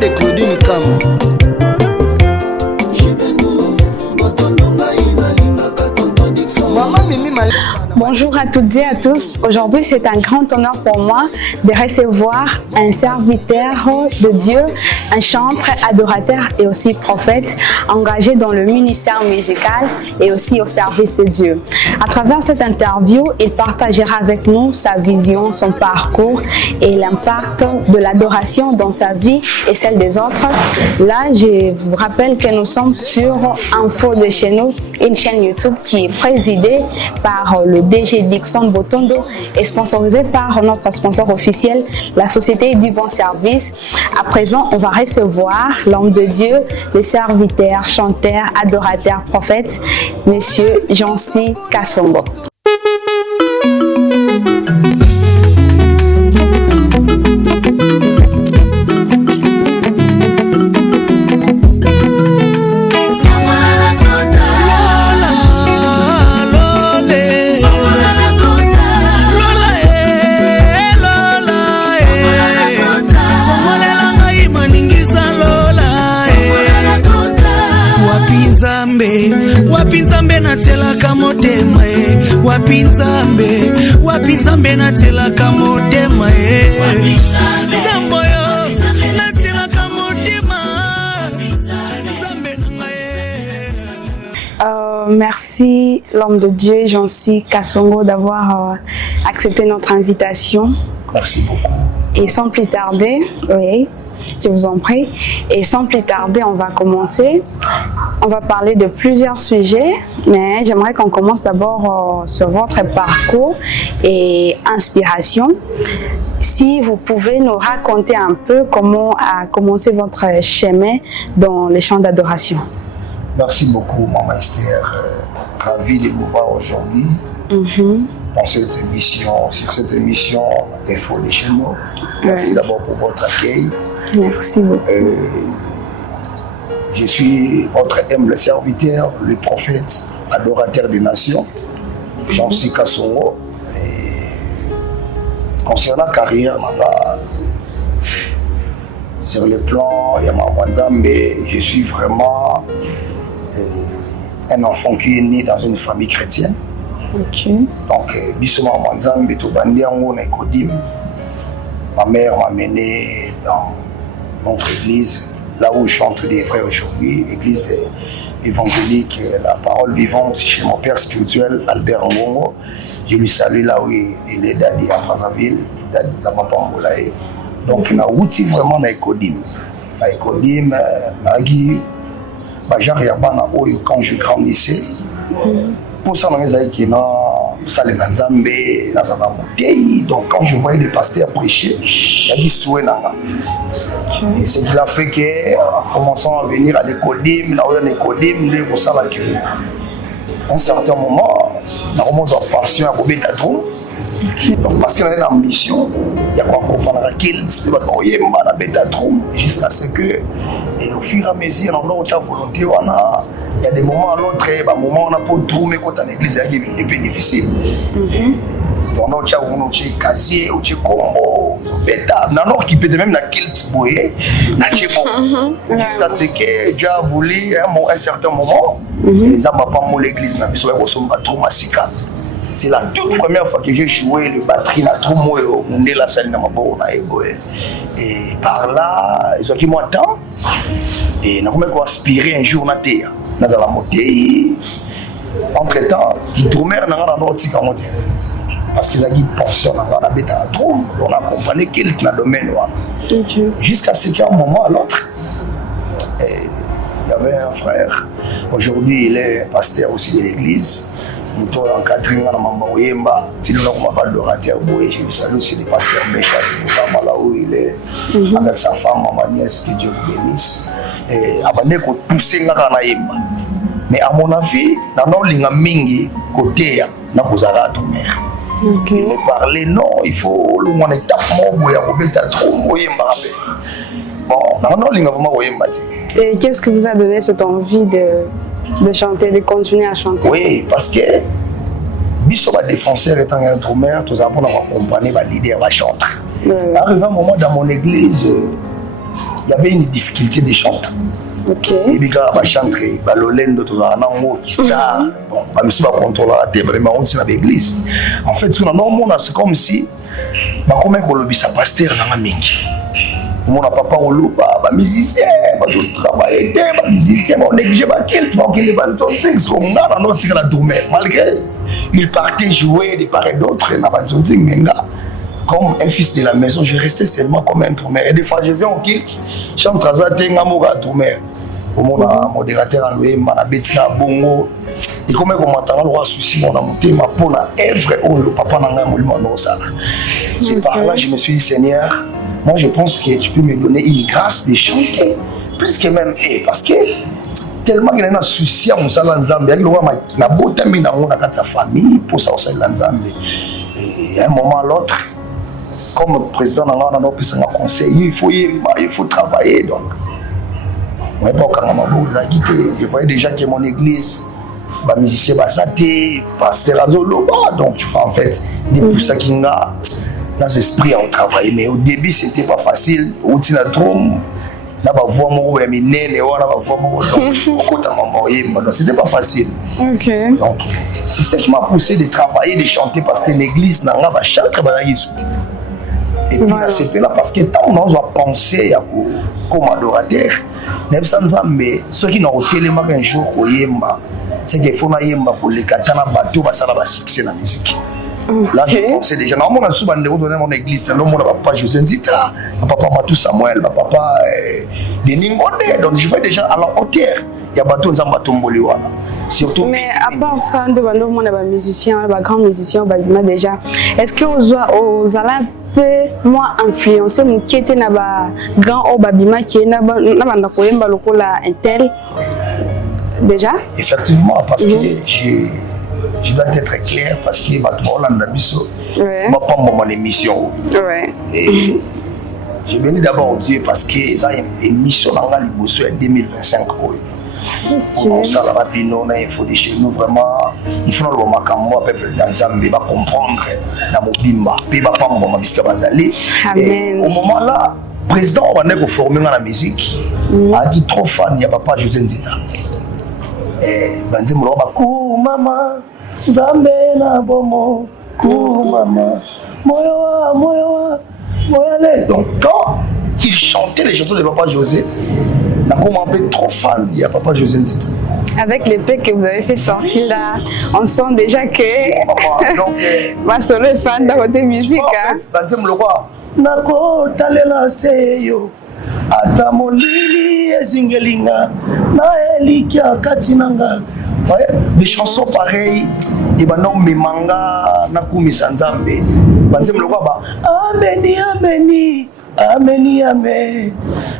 de Claudine Kam. Bonjour à toutes et à tous. Aujourd'hui, c'est un grand honneur pour moi de recevoir un serviteur de Dieu, un chanteur, adorateur et aussi prophète engagé dans le ministère musical et aussi au service de Dieu. À travers cette interview, il partagera avec nous sa vision, son parcours et l'impact de l'adoration dans sa vie et celle des autres. Là, je vous rappelle que nous sommes sur Info de chez nous, une chaîne YouTube qui est présidée par le DG Dixon Botondo et sponsorisée par notre sponsor officiel, la société du bon service. À présent, on va recevoir l'homme de Dieu, le serviteur, chanteur, adorateur, prophète, Monsieur Jancy Kasongo. Wapinzambe na tela kamotema wapinzambe na tela kamotema Zamboyo na tela kamotema Zambe na Merci l'homme de Dieu Jancy Kasongo d'avoir accepté notre invitation. Merci beaucoup. Et sans plus tarder, oui, je vous en prie, et sans plus tarder, on va commencer. On va parler de plusieurs sujets, mais j'aimerais qu'on commence d'abord sur votre parcours et inspiration. Si vous pouvez nous raconter un peu comment a commencé votre chemin dans les chants d'adoration. Merci beaucoup, Maman Esther. Ravi de vous voir aujourd'hui dans cette émission, sur cette émission Info de chez nous. Merci d'abord pour votre accueil. Merci beaucoup. Je suis votre humble serviteur, le prophète adorateur des nations, Jancy Kasongo. Concernant la carrière, sur le plan Yamawanzambe, je suis vraiment un enfant qui est né dans une famille chrétienne. Donc, Bissoma Wanzambe, Tobandiango, Nekodim. Ma mère m'a mené dans notre église, là où je chante des frères aujourd'hui, l'église évangélique, la parole vivante chez mon père spirituel, Albert Ngongo. Je lui salue là où il est Dadi à Brazzaville, Dadi Zamapamboulaye. Donc, il a outil vraiment dans Ekodim. Dans Ekodim, Nagi, Bajar Yabana Oyo, quand je grandissais, pour ça, on a dit donc quand je voyais les pasteurs prêcher, il y a des souhaits. Et ce qui a fait qu'en commençant à venir à l'écodim, là où il y a l'écodim, à un certain moment, on a commencé à passer à Robert Tron. Donc parce qu'il y a une ambition, il y a quoi comprendre à quel type de Betatron jusqu'à ce que, et au fur et à mesure, on a volonté, il y a des moments à l'autre, on a pas trouvé quand on église est un peu difficile. Donc on a casier, on a combo, bêta, on a qui peut même na kilt boye, na chebo. Jusqu'à ce que Dieu a voulu à un certain moment, ils n'ont pas mon l'église, na biso ko somba trop massika. C'est la toute première fois que j'ai joué le batterie na trop moyo, on est la salle na mabo na ego. Et par là, ils ont qui m'attend et on a même aspiré un jour na terre. Dans la montée, entre-temps, qui tournèrent dans la nautique à monter. Parce qu'ils ont dit pension dans la bête à trop, on a compris qu'il y a un domaine. Jusqu'à ce qu'à un moment à l'autre, il y avait un frère. Aujourd'hui, il est pasteur aussi de l'église. Nous avons encadré dans Mamba Oyemba. Si nous n'avons pas d'adorateur, je lui salue aussi le pasteur Bécha. Là où il est avec sa femme, ma nièce, que Dieu vous bénisse. Et abandonné pour pousser dans la Yemba. Mais à mon avis, dans les mingi côté, na kuzara tout mère. Il me parlait non, il faut le moins étape moi ya kobeta trop Oyemba. Bon, non les vraiment Oyemba. Et qu'est-ce qui vous a donné cette envie de chanter, de continuer à chanter? Oui, parce que biso ba défenseur étant un outre-mer, tous apprendre à accompagner ba leader, ba chanteur. Arrivé un moment dans mon église, y avait une difficulté de chanter. Ok. Et puis quand on chante, Lolendo, tout ça, qui star, bon, je suis pas contrôlé, vraiment, on est dans l'église. En fait, c'est comme si, comme un colobis, pasteur dans la mingi. Mon papa on loue pas musicien pas travailler pas musicien on néglige pas qu'il pas qu'il pas tout things comme là dans notre la domaine malgré il partait jouer de part et d'autre n'a pas tout thing mais comme un fils de la maison je restais seulement comme un drummer et des fois je viens au kilt chante trazaté ngamoka drummer au mon modérateur en lui mana betika bongo et comme on m'entend le souci mon motema pour la œuvre au papa n'a pas molimo no ça c'est par là je me suis dit Seigneur. Moi, je pense que tu peux me donner une grâce de chanter, plus que même, parce que tellement qu'il y a un souci à mon salon Nzambe, il y a un beau terme dans sa famille pour ça au salon Nzambe. Et à un moment ou l'autre, comme président, on a un conseil, il faut travailler. Donc, moi, je voyais déjà que mon église, les musiciens, pasteur Azolo, donc tu vois en fait, des poussins qui ont dans l'esprit à travailler, mais au début c'était pas facile. On tient la drum, là bas voix mon minel et on a voix mon donc c'était pas facile. Ok. Donc c'est ça qui m'a poussé de travailler, de chanter parce que l'église n'a pas chanté et puis là c'était là parce que tant on a pensé à comme adorateur, même sans Nzambe, ceux qui n'ont tellement un jour au yemba, c'est qu'il faut na yemba pour les katana bateau ça la succès dans la musique. Là, je pensais déjà. Normalement, on a souvent dans mon église, dans mon papa José Nzita, papa Matou Samuel, papa Denis Ngonde. Donc, je vais déjà à la hauteur. Il y a bateau Nzamba Tomboliwana. Surtout. Mais à part ça, on a des musiciens, des grands musiciens, déjà. Est-ce que vous allez peu moins influencer mon qui était na grand au babima qui est na banda koyemba lokola intel déjà? Effectivement, parce que je dois être clair parce que je ne pas mon émission. Et je bénis d'abord Dieu parce que ça une émission dans la Liboso en 2025. Pour ça, il faut chez nous vraiment. Il faut que le peuple d'Anzambe va comprendre dans mon bimba. Puis va pas mon biscuit bazali. Au moment là, le président on a formé dans la musique. A dit trop fan, il y a papa José Nzita. Et Banzim Loba kou mama. Zambe na bomo kou mama moyo le. Donc quand il chantait les chansons de papa José, on a commencé trop fan, il y a papa José Nzita. Avec l'épée que vous avez fait sortir là, on sent déjà que ma solo est fan de votre musique. Banzim Loba nako talela seyo ata molili ezingelinga na elikia katinanga. Des chansons pareilles, et maintenant mes mangas nakumi sanzambe. Banze mloko ba ameni ameni ameni ameni.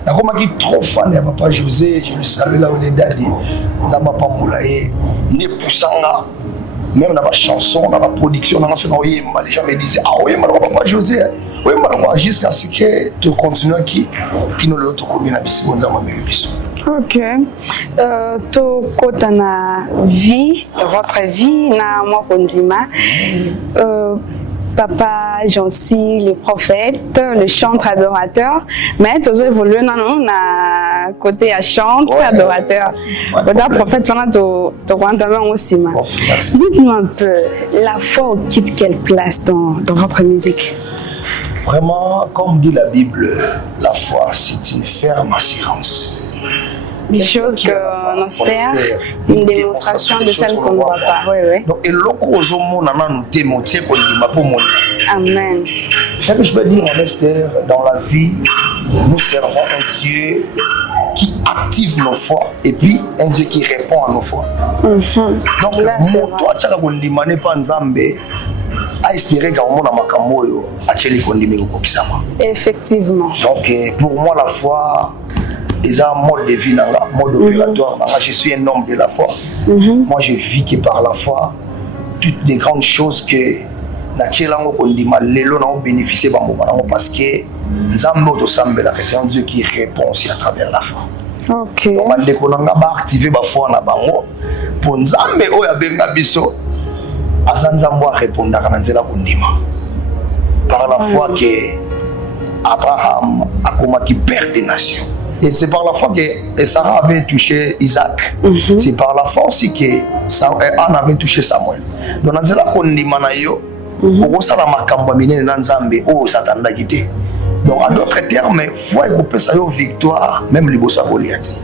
Na koma ki trop fan de papa José, je le salue là où il est daddy. Zamba pamula et ne poussanga. Même dans la chanson, dans la production, dans la les gens me disaient ah oui, mais papa José, oui, mais jusqu'à ce que tu continues qui nous le combien à bisou nzamba me bisou. Ok. Tout côté na vie, votre vie, na moi kondima. Papa Jancy, le prophète, le chanteur adorateur, mais tu as évolué na côté à chanteur adorateur. Le prophète, on a te aussi. Dites-moi un peu, la foi occupe quelle place dans votre musique? Vraiment, comme dit la Bible, la foi, c'est une ferme assurance. Des choses qu'on espère, une démonstration de celles qu'on ne voit pas. Oui, oui. Donc, et Amen. Ce que je veux dire en Esther, dans la vie, nous servons un Dieu qui active nos foi et puis un Dieu qui répond à nos foi. Donc, toi, tu as dit pas Nzambe. À espérer qu'à un moment effectivement. Donc pour moi la foi est un mode de vie, mode opératoire. Je suis un homme de la foi. Moi je vis que par la foi toutes les grandes choses que bénéficier parce que c'est un Dieu qui répond aussi à travers la foi. Ok. Donc on a activé la foi pour Nzambe oya benga biso. Azanzambo répondre à Nanzela Kundima. Par la foi que Abraham a combattu père des nations. Et c'est par la foi que Sarah avait touché Isaac. C'est par la foi aussi que Anne avait touché Samuel. Donc, dans la condimanayo, on a makambo minene na nzambe o satanda quitté. Donc, en d'autres termes, foi et couper sa victoire, même les bossa Goliath.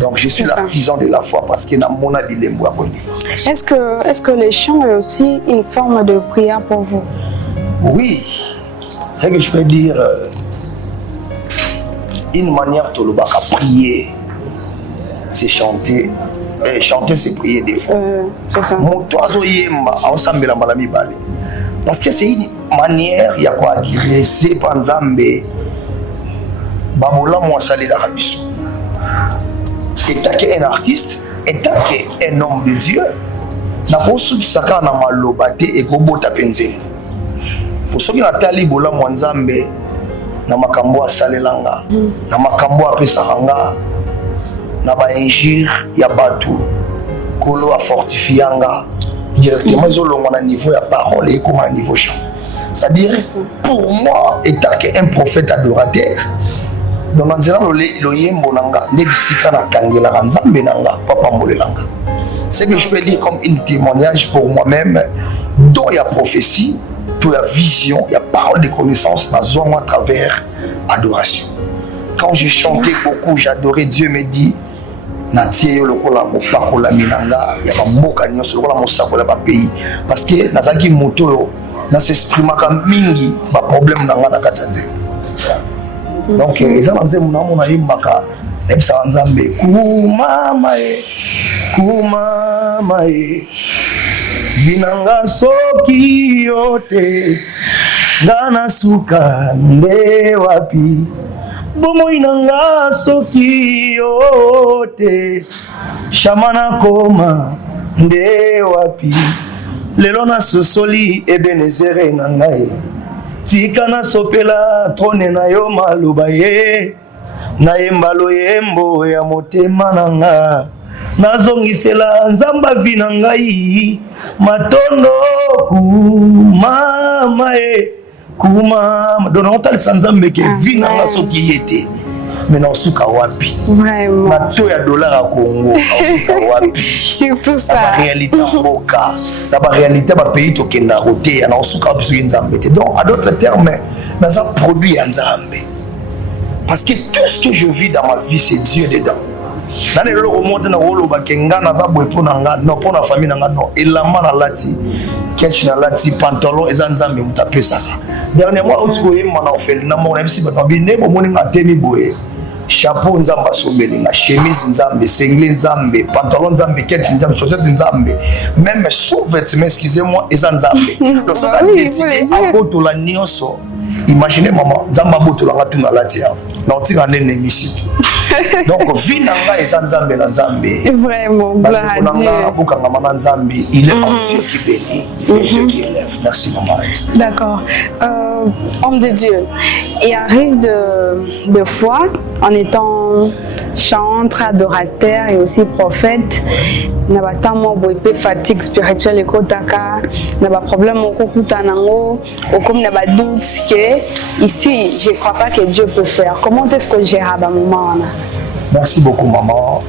Donc, je suis l'artisan de la foi parce que dans mon avis, les mots Est-ce que les chants est aussi une forme de prière pour vous? Oui, c'est que je peux dire. Une manière de prier, c'est chanter. Et chanter, c'est prier des fois. C'est ça. Parce que c'est une manière, il y a quoi agresser par Nzambe. Babola moi salé la rabisso. Étant qu'un artiste, étant qu'un homme de Dieu, n'a pas su qui s'accorde à malobate et gobo tapenze. Pour ceux qui ont tali bola moi Nzambe. Na makambo asalelanga na makambo apesanga na ba injire ya batu kolo a fortifianga directement zolongo na niveau ya parole et comme à niveau chant. C'est-à-dire pour moi étant qu'un prophète adorateur donc nzela lo yembo nanga ne bisika na kangela nzambe nanga papa molelanga. C'est que je peux dire comme un témoignage pour moi-même dont il y a prophétie. Il y a vision, il y a parole de connaissance à travers adoration. Quand je chantais beaucoup, j'adorais, Dieu me dit Natie yo lokola mopakola minanga ya mboka nyonso lokola mosako la pays parce que nazaki moto yo na s'exprimaka mingi ba problème nanga na katsanze. Donc eza banze mona yimbaka nebisa nzambe kumama vinanga soki yote ngana suka nde wapi bomoi nanga soki yote shamana koma nde wapi lelo na sosoli ebenezere na ngai tika na sopela trone na yo maloba ye na yembalo yembo ya motema nanga nazongisela nzamba vina ngai matondo kumama kumama dona otalisa nzambe ke vina nga soki yete mais suka wapi vraiment mato ya dollar à Congo suka wapi surtout ça la réalité mboka la réalité ba pays to kenda roté na suka wapi soki nzambe te. Donc à d'autres termes dans un produit ya nzambe parce que tout ce que je vis dans ma vie c'est Dieu dedans. Dans les lots remontent na wolo bakenga na za boepo na nga no pona famille na nga no elamba na lati ketch na lati pantalon eza nzambe mutapesa. Dernièrement on tiko yema na ofeli na mo na bisi ba bine bo moni na temi boye chapeau nzamba sombeli na chemise nzambe sengle nzambe pantalon nzambe ketch nzambe chaussette nzambe même sous-vêtements excusez-moi eza nzambe. Donc ça a décidé à boto la nyonso. Imaginez maman nzamba boto la ngatu na lati ya na otika nene misi. Donc vie nanga eza nzambe na nzambe vraiment gloire à Dieu. Il est un Dieu qui bénit, un Dieu qui élève. Merci maman. D'accord. Homme de Dieu, il arrive de fois en étant chanteur, adorateur et aussi prophète, n'a pas tant de fatigue spirituelle et kotaka, n'a pas problème au kokutanango, ou comme n'a pas doute que ici je crois pas que Dieu peut faire. Comment est-ce que je gère à un moment là? Merci beaucoup maman.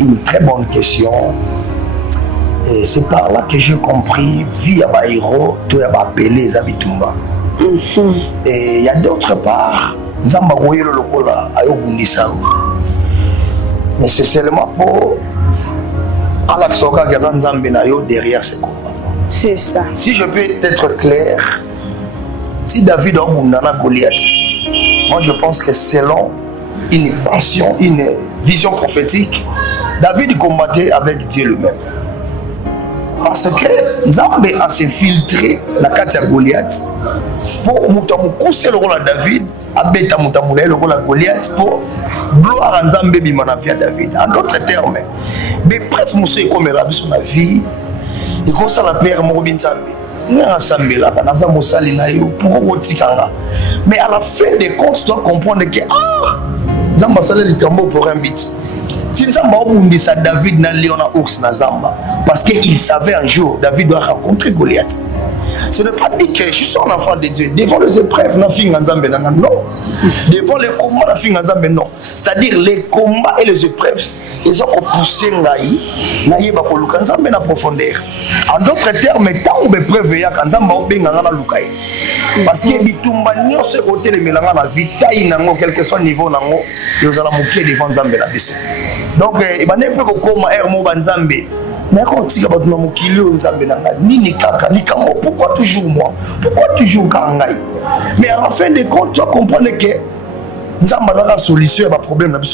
Une très bonne question. Et c'est par là que j'ai compris vie à Baïro, tout à appelé Zabitumba. Et il y a d'autre part, Nzamba Goyero Lokola Ayobundisao. Mais c'est seulement pour Alaksoka Gazan Zambenayo derrière ce combat. C'est ça. Si je peux être clair, si David a Bundana Goliath, moi je pense que selon une passion, une vision prophétique, David combattait avec Dieu lui-même. Parce que Nzambe a s'infiltré dans la carte de Goliath pour moutamoukouser le rôle à David, abeta moutamoulaye le rôle à Goliath pour gloire à Nzambe bimana via David. En d'autres termes, mais bref, monsieur est comme rabbi sur la vie, et comme ça la père Morobin Nzambe. Mais à la fin des comptes, tu dois comprendre que Nzamba sala likambo pour un bit. Si Nzamba obundisa David na Léona ours na Zamba parce qu'il savait un jour David doit rencontrer Goliath. Ce n'est pas dit que je suis un enfant de Dieu. Devant les épreuves, non. Devant les combats, non. C'est-à-dire les combats et les épreuves, ils ont poussé Ngaï na profondeur. En d'autres termes, tant que l'épreuve est là, parce que bitumba nyonso côté les melanga na vitaille nango quel que soit niveau nango ils allons moquer devant Nzambe na biso. Donc il va ne peut ko koma mo banzambe. Mais quand tu vas dans mon kilo, ni kaka, ni kamo, pourquoi toujours moi? Pourquoi toujours Kangai? Mais à la fin de compte, tu vas comprendre que nous avons la solution à un problème dans le.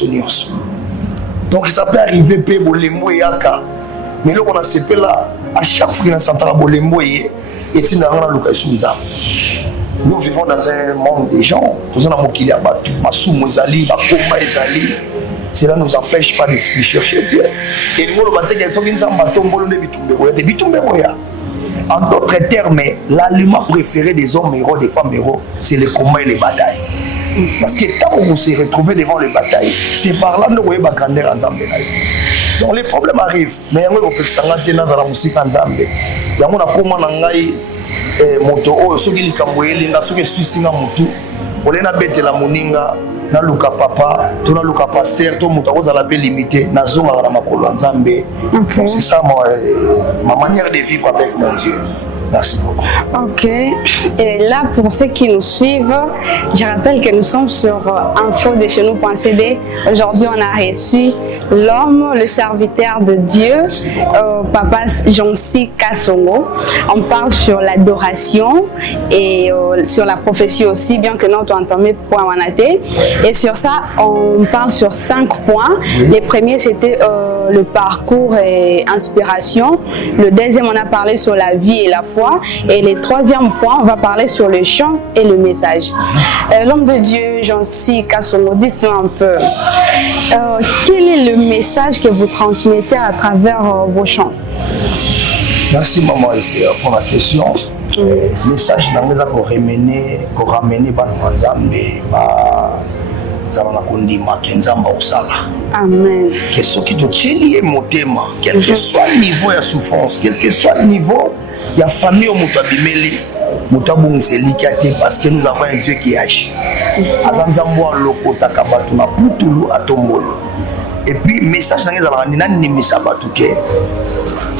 Donc ça peut arriver, Bolembo et Yaka. Mais là, on a ce là, à chaque fois qu'il y a un centre Bolembo et il y a un location. Nous vivons dans un monde des gens, nous avons un kilo à battu, Massou Mozali, Bakoma Ezali. Cela ne nous empêche pas de chercher Dieu. Et nous, en d'autres termes, l'aliment préféré des hommes héros, des femmes héros, c'est les combats et les batailles. Parce que tant qu'on s'est retrouvé devant les batailles, c'est par là que nous voyons la grandeur en Zambie. Donc les problèmes arrivent. Mais nous avons fait dans la musique en Zambie. Nous avons fait moto oyo soki likambo elinga soki suisi nga mutu olena betela moninga na luka papa to na luka pasteur to mutu akozala pe limité na zonga na makolo ya Nzambe. C'est ça ma manière de vivre avec mon Dieu. Merci beaucoup. Ok. Et là, pour ceux qui nous suivent, je rappelle que nous sommes sur info de chez nous.cd. Aujourd'hui, on a reçu l'homme, le serviteur de Dieu, Papa Jonsi Kasongo. On parle sur l'adoration et sur la prophétie aussi, bien que notre entamé point manaté. Et sur ça, on parle sur 5 points. Les premiers, c'était le parcours et inspiration. Le deuxième, on a parlé sur la vie et la foi. Et le troisième point, on va parler sur le chant et le message. L'homme de Dieu, Jonsi Kasongo, dites-nous un peu, quel est le message que vous transmettez à travers vos chants? Merci maman Esther pour la question. Le message pour ramener Amen. Que ce qui te tient motema, quel que soit le niveau de souffrance, quel que soit le niveau, il y a famille au Moutabimeli, Moutabung Selikate, parce que nous avons un Dieu qui agit. Azanzamboa loko takabatuna putulu atombolo. Et puis message nanga zalana ni misabatuke.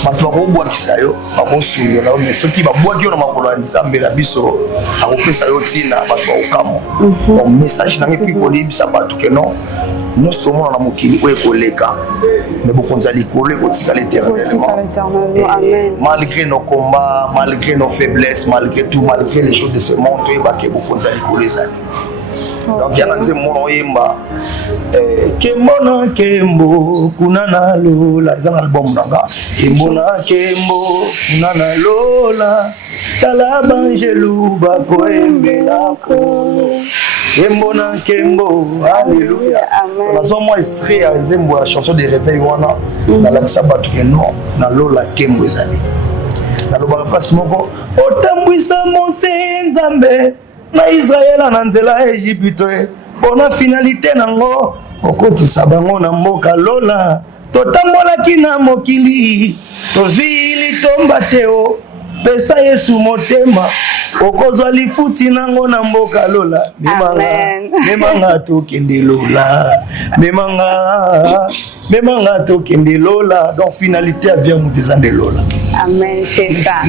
Bato bakobwa kisayo, bakosuyo na mais ceux qui babwa ki na makolo ya Nzambe na biso, akopesa yo tina bato bakamo. Donc message nanga puis kolibisa batuke non. Nous sommes dans la mokili où est koleka, mais beaucoup de collègues kotika l'éternellement. Malgré nos combats, malgré nos faiblesses, malgré tout, malgré les choses de ce monde, il y a beaucoup de collègues. Donc il y a un mot yemba kembo kembo kunana lola, c'est un album nanga. Kembo na kembo kunana lola, talabangelou ba koembela ko. Kembo na kembo, alléluia. Nous avons extrait à Nzembo la chanson de réveil wana dans la sabatu que non na lola kembo ezali. Na loba place moko otambwisa monse Nzambe na Israël na nzela Egypte bona finalité nango okotisa bango na mboka lola totambolaki na mokili tozili tomba teo pesa Yesu motema okozwa lifuti nango na mboka lola memanga tokende lola memanga tokende lola. Donc finalité vient mutezande lola. Amen, c'est ça.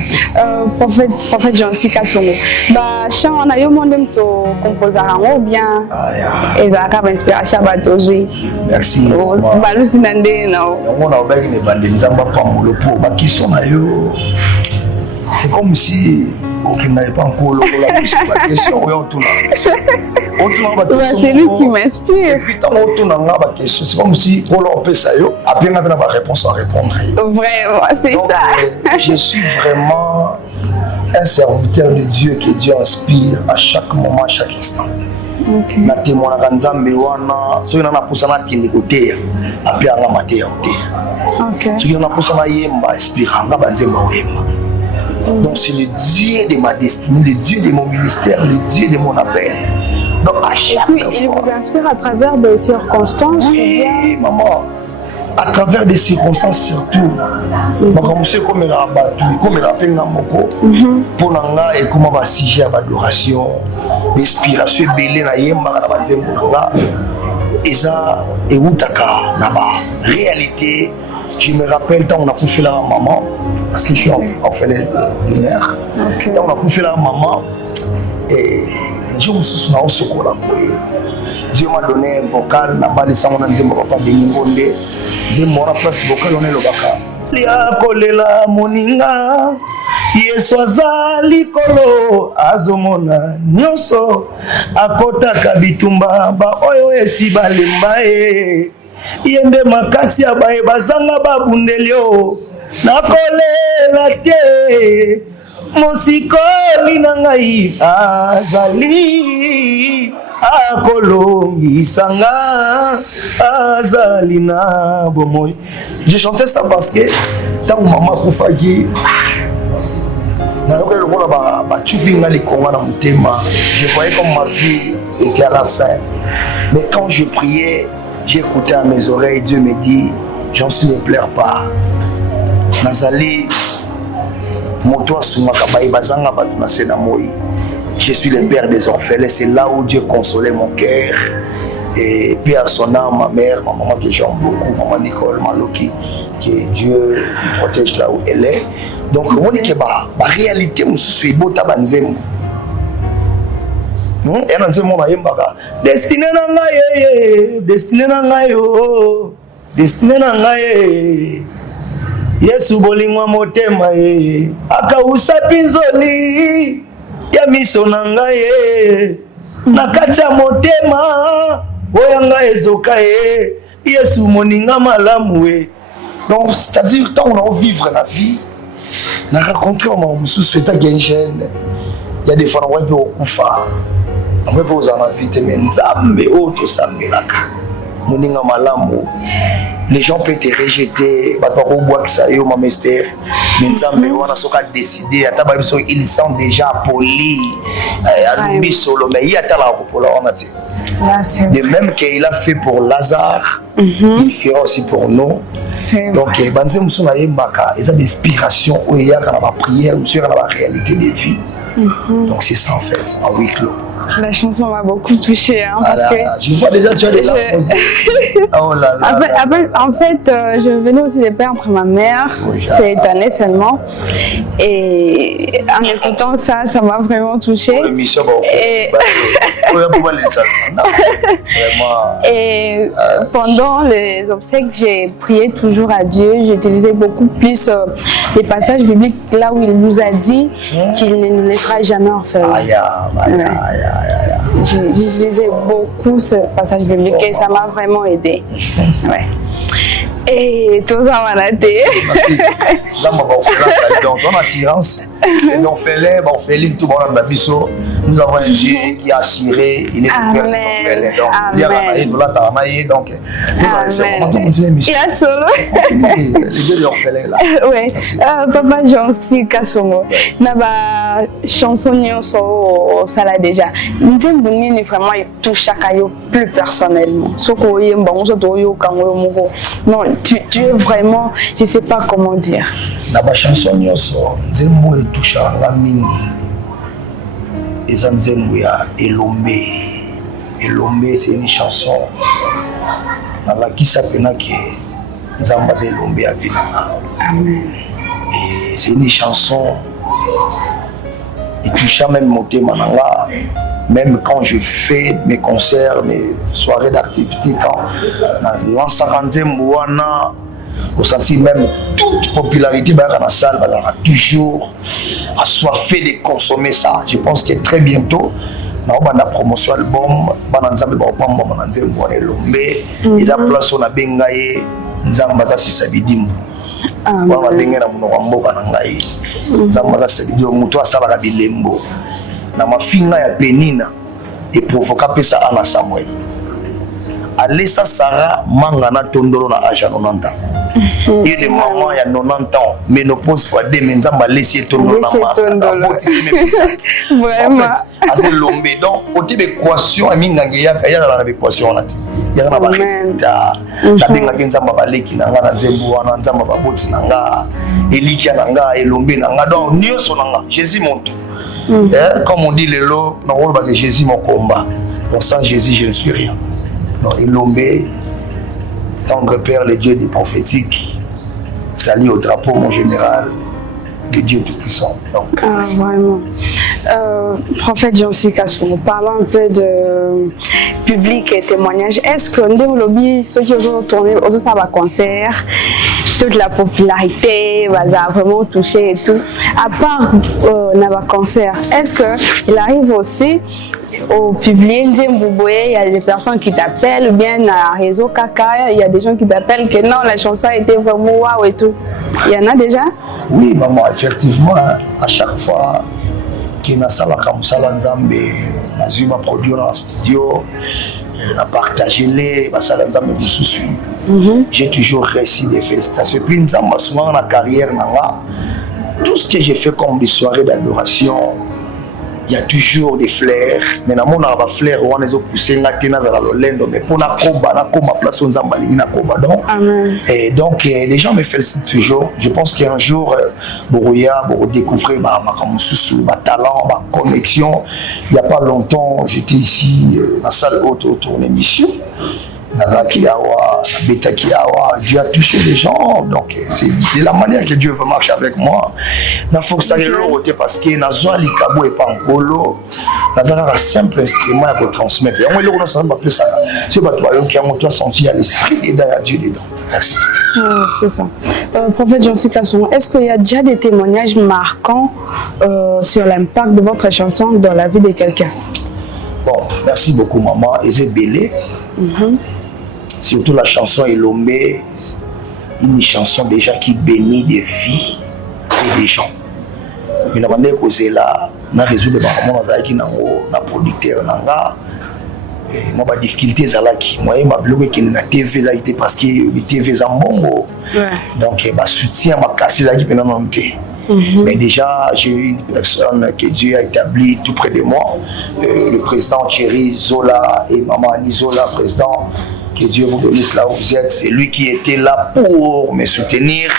Prophète Jonsi Kasongo. Bah chant on a eu monde to composera ou bien ezaka inspiration batozui. Merci. Ba lusi nande no. On a ouvert une bande nzamba pamolo po ba qui sont ayo. C'est comme si on n'avait pas encore la question. C'est lui qui m'inspire. C'est comme si on leur fait ça. Après, on a la réponse à répondre. Vraiment, c'est ça. Je suis vraiment un serviteur de Dieu que Dieu inspire à chaque moment, à chaque instant. Na témoin na Nzambe wana so ina na pusana kindi kotea apia nga matea kotea. So ina pusana yemba inspire nga banzemba wemba. Donc c'est le Dieu de ma destinée, le Dieu de mon ministère, le Dieu de mon appel. Donc à chaque fois, il vous inspire à travers des circonstances. Oui, maman. à travers des circonstances surtout makambo so ekomela bato ekomela mpe nga moko mpo na nga ekoma basujet ya badoration bainspiration ebele nayembaka na banzembo na nga eza eutaka na baréalité. Je me rappelle quand on a couché la maman, parce que je suis orphelin de mère. Quand on a couché la maman, et je me suis souvenu au secours. Dieu m'a donné un vocal, n'a pas laissé mon anzembo papa de Ningonde. J'ai mon place vocal, on est le baka. Lia kolela moninga, Yesu azali kolo azomona nyonso akotaka bitumba ba oyo esi balemba e. Yende makasi ya bae bazanga babundelio nakolela te mosikoli na ngai azali akolongisanga azali na bomoi. J'ai chanté ça parce que tant maman kufaki na yoka lokola ba chupinga likonga na mutema. Je voyais comme ma vie était à la fin, mais quand je priais, j'ai écouté à mes oreilles, Dieu me dit, j'en suis ne pleure pas. Nazali, moto asumaka bae bazanga batu na sena moi. Je suis le père des orphelins, c'est là où Dieu consolait mon cœur. Et puis à son âme, ma mère, ma maman que j'aime beaucoup, maman Nicole Maloki, que Dieu protège là où elle est. Donc, on dit que la réalité, je suis beau tabanzem. Et dans ce moment, destiné na ngai, destiné na ngai, destiné na ngai. Yesu bolingwa motema akausa pinzoli ya miso na ngai na kati ya motema oya ngai ezoka Yesu moninga malamu Donc c'est-à-dire quand on a vivre la vie, on a rencontré un sous-souhaitant qui est jeune. Il y a des fois on peut okufa. On peut poser en vie mais nzambe auto sambelaka. Moninga malamu. Les gens peuvent te rejeter, ils sont déjà polis. De même qu'il a fait pour Lazare, il fera aussi pour nous. Donc, il y a des inspirations où il y a la prière, il y a la réalité des vies. Donc c'est ça en fait, en huis clos. La chanson m'a beaucoup touchée parce que je vois déjà tu as des larmes. Oh là là. En fait, je venais aussi de perdre ma mère cette année seulement et en écoutant ça, ça m'a vraiment touchée. Et pendant les obsèques, j'ai prié toujours à Dieu. J'utilisais beaucoup plus les passages bibliques là où il nous a dit qu'il ne nous laissera jamais orphelins. J'utilisais beaucoup ce passage biblique et ça m'a vraiment aidé. Ouais. Et tout ça m'a aidé. Donc, ton assurance, les orphelins, tout le monde, nous avons un Dieu qui a assuré, il est le père des orphelins. Donc, il y a donc, il y a solo. Les deux orphelins là. Oui. Papa Jean-Si Kassomo, na chanson nyonso sala déjà. Ndembo nini vraiment touche chakayo plus personnellement. Soko yemba onzo toyo kango moko. Non, tu es vraiment, je sais pas comment dire. Na chanson nyonso, nzembo touche nga mingi. Eza nzembo ya Elombe. Elombe c'est une chanson nalakisa pena ke nzamba za Elombe ya vinanga. Amen. Et c'est une chanson qui touche même motema nanga. Même quand je fais mes concerts, mes soirées d'activité, quand on lance un nzembo wana, au sens même toute popularité dans la salle, on a toujours assoiffé de consommer ça. Je pense que très bientôt, on va la promotion album, on va ensemble on nzembo wana Elombe, ils a place on a bengaye nzamba za sisabidimbu. On va benga na munoko mboka na ngai. Nzamba za sisabidimbu muto asala ka bilembo. Na mafinga ya Penina et provoquer pesa Anna Samuel. Alessa Sarah mangana tondolo na âge 90 ans. Et les mamans il y a 90 ans, ménopause fois 2 mais nzamba laisser tondolo na ma. Vraiment. Assez Lombe donc côté d'équation à mingangeya ya dans l'équation là. ya na ba résultat nabengaki nzamba baleki na nga na nzembo wana nzamba baboti na nga elikia na nga elombe na nga donc nyonso na nga Jésus mon tout comme on dit lelo na rôle que Jésus mon combat donc sans Jésus je ne suis rien donc elombe tendre père le Dieu des prophétiques salut au drapeau mon général de Dieu tout-puissant. Donc, vraiment. Prophète Jancy Kassoum, parlons un peu de public et témoignage. Est-ce que nous lobby ceux qui ont tourné au ça concert, toute la popularité va vraiment toucher et tout. À part notre concert, est-ce que il arrive aussi au public, il y a des personnes qui t'appellent, ou bien à réseau Kaka, il y a des gens qui t'appellent que non, la chanson était vraiment waouh et tout. Il y en a déjà? Oui, maman, effectivement, à chaque fois qu'il y a ça, j'ai produit dans le studio, on a partagé les, j'ai toujours réussi des félicitations. Puis, nous avons souvent dans la carrière, tout ce que j'ai fait comme des soirées d'adoration, il y a toujours des flairs. Mais dans mon flairs, on a poussé mais pour la koba place on zambali na koba donc. Et donc les gens me félicitent toujours. Je pense qu'un jour Boroya découvrir ma talent, ma connexion. Il y a pas longtemps, j'étais ici dans la salle haute autour d'une émission. Dieu a touché les gens, donc c'est de la manière que Dieu veut marcher avec moi. Il faut que ça ait l'autre parce que Nazwa Likabo et Pangolo, Nazwa un simple instrument pour transmettre. Et on est là, on ne peut pas ça. C'est pas toi qui a senti à l'esprit et derrière Dieu dedans. Merci. C'est ça. Prophète Jancy Kassoum, est-ce qu'il y a déjà des témoignages marquants sur l'impact de votre chanson dans la vie de quelqu'un? Bon, merci beaucoup maman. Et c'est Bélé. Surtout la chanson Elombe, une chanson déjà qui bénit des vies et des gens. Mais nous avons causé là, nous avons résolu les problèmes dans le producteur. Nous avons des difficultés qui moi je bloqué qui na TV parce que les TV sont bons. Donc je soutiens ma casse qui pendant mon temps. Mais déjà j'ai eu une personne que Dieu a établie tout près de moi, le président Thierry Zola et maman Annie Zola, président. Que Dieu vous bénisse là où vous êtes. C'est lui qui était là pour me soutenir.